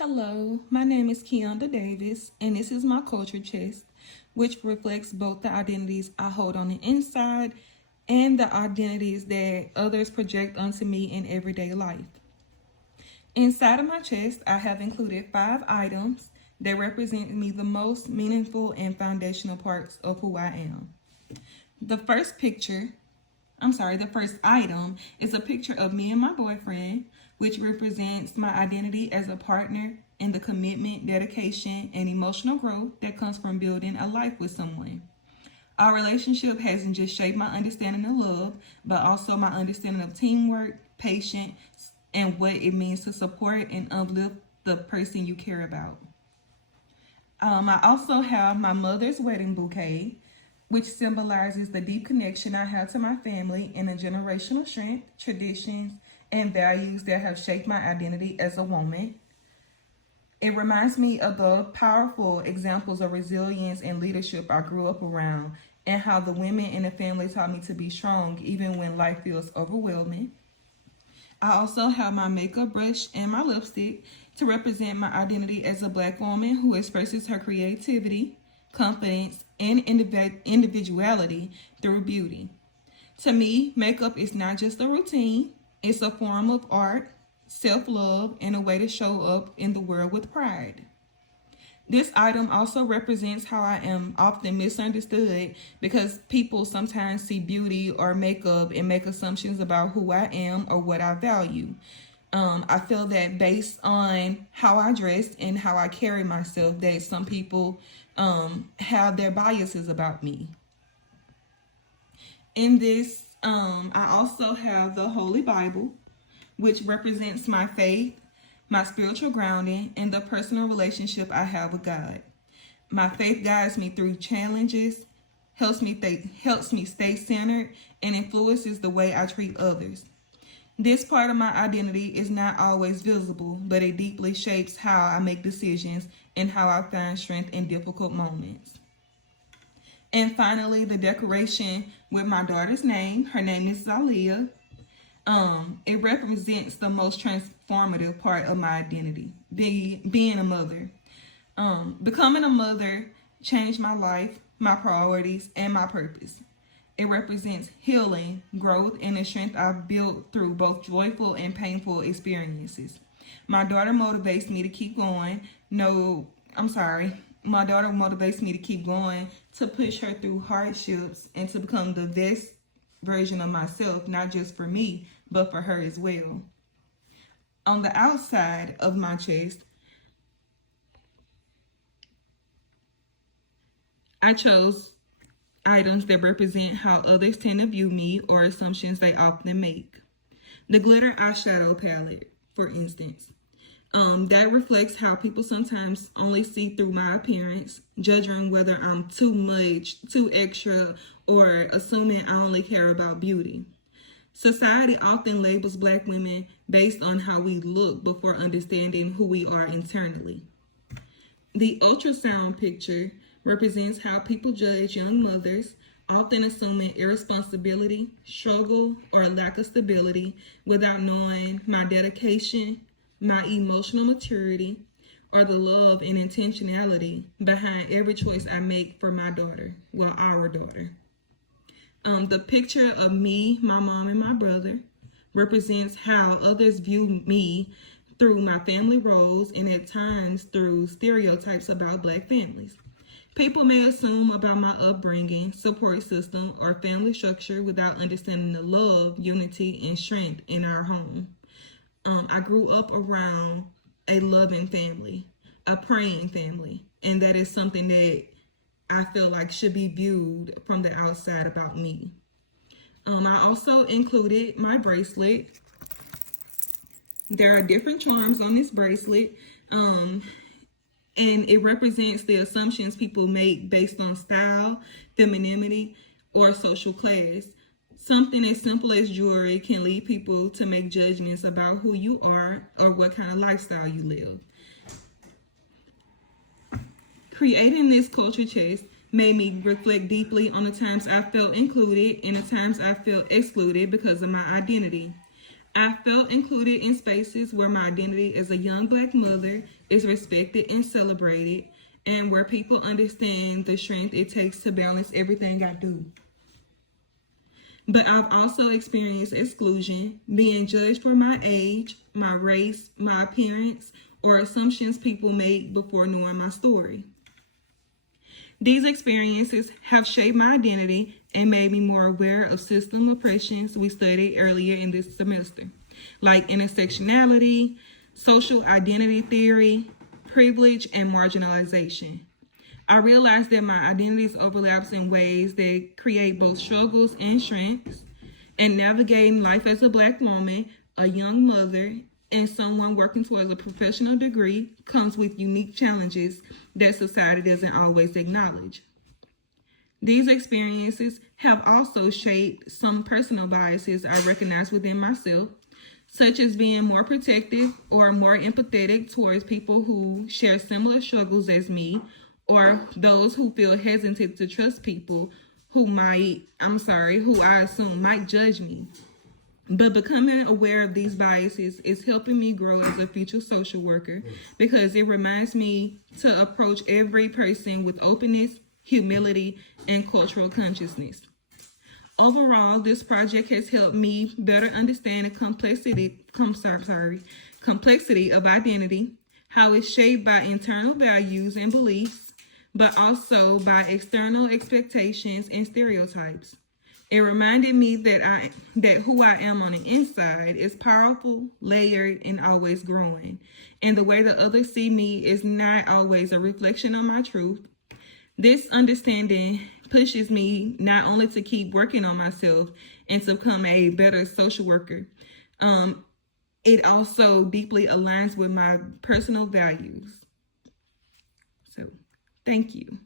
Hello, my name is Keonda Davis, and this is my culture chest, which reflects both the identities I hold on the inside and the identities that others project onto me in everyday life. Inside of my chest, I have included 5 items that represent me the most meaningful and foundational parts of who I am. The first picture the first item is a picture of me and my boyfriend, which represents my identity as a partner and the commitment, dedication, and emotional growth that comes from building a life with someone. Our relationship hasn't just shaped my understanding of love, but also my understanding of teamwork, patience, and what it means to support and uplift the person you care about. I also have my mother's wedding bouquet, which symbolizes the deep connection I have to my family and the generational strength, traditions, and values that have shaped my identity as a woman. It reminds me of the powerful examples of resilience and leadership I grew up around, and how the women in the family taught me to be strong even when life feels overwhelming. I also have my makeup brush and my lipstick to represent my identity as a Black woman who expresses her creativity, confidence, and individuality through beauty. To me, makeup is not just a routine, it's a form of art, self love, and a way to show up in the world with pride. This item also represents how I am often misunderstood because people sometimes see beauty or makeup and make assumptions about who I am or what I value. I feel that based on how I dress and how I carry myself, that some people have their biases about me. In this, I also have the Holy Bible, which represents my faith, my spiritual grounding, and the personal relationship I have with God. My faith guides me through challenges, helps me stay centered, and influences the way I treat others. This part of my identity is not always visible, but it deeply shapes how I make decisions and how I find strength in difficult moments. And finally, the decoration with my daughter's name. Her name is Zaliyah. It represents the most transformative part of my identity, being a mother. Becoming a mother changed my life, my priorities, and my purpose. It represents healing, growth, and the strength I've built through both joyful and painful experiences. My daughter motivates me to keep going. My daughter motivates me to keep going, to push her through hardships, and to become the best version of myself, not just for me, but for her as well. On the outside of my chest, I chose items that represent how others tend to view me or assumptions they often make. The glitter eyeshadow palette, for instance. That reflects how people sometimes only see through my appearance, judging whether I'm too much, too extra, or assuming I only care about beauty. Society often labels Black women based on how we look before understanding who we are internally. The ultrasound picture represents how people judge young mothers, often assuming irresponsibility, struggle, or lack of stability without knowing my dedication, my emotional maturity, or the love and intentionality behind every choice I make for my daughter, our daughter. The picture of me, my mom, and my brother represents how others view me through my family roles and at times through stereotypes about Black families. People may assume about my upbringing, support system, or family structure without understanding the love, unity, and strength in our home. I grew up around a loving family, a praying family, and that is something that I feel like should be viewed from the outside about me. I also included my bracelet. There are different charms on this bracelet, and it represents the assumptions people make based on style, femininity, or social class. Something as simple as jewelry can lead people to make judgments about who you are or what kind of lifestyle you live. Creating this culture chest made me reflect deeply on the times I felt included and the times I felt excluded because of my identity. I felt included in spaces where my identity as a young Black mother is respected and celebrated, and where people understand the strength it takes to balance everything I do. But I've also experienced exclusion, being judged for my age, my race, my appearance, or assumptions people make before knowing my story. These experiences have shaped my identity and made me more aware of system oppressions we studied earlier in this semester, like intersectionality, social identity theory, privilege, and marginalization. I realized that my identities overlaps in ways that create both struggles and strengths, and navigating life as a Black woman, a young mother, and someone working towards a professional degree comes with unique challenges that society doesn't always acknowledge. These experiences have also shaped some personal biases I recognize within myself, such as being more protective or more empathetic towards people who share similar struggles as me, or those who feel hesitant to trust people who I assume might judge me. But becoming aware of these biases is helping me grow as a future social worker, because it reminds me to approach every person with openness, humility, and cultural consciousness. Overall, this project has helped me better understand the complexity of identity, how it's shaped by internal values and beliefs, but also by external expectations and stereotypes. It reminded me that who I am on the inside is powerful, layered, and always growing. And the way that others see me is not always a reflection of my truth. This understanding pushes me not only to keep working on myself and to become a better social worker, it also deeply aligns with my personal values. So, thank you.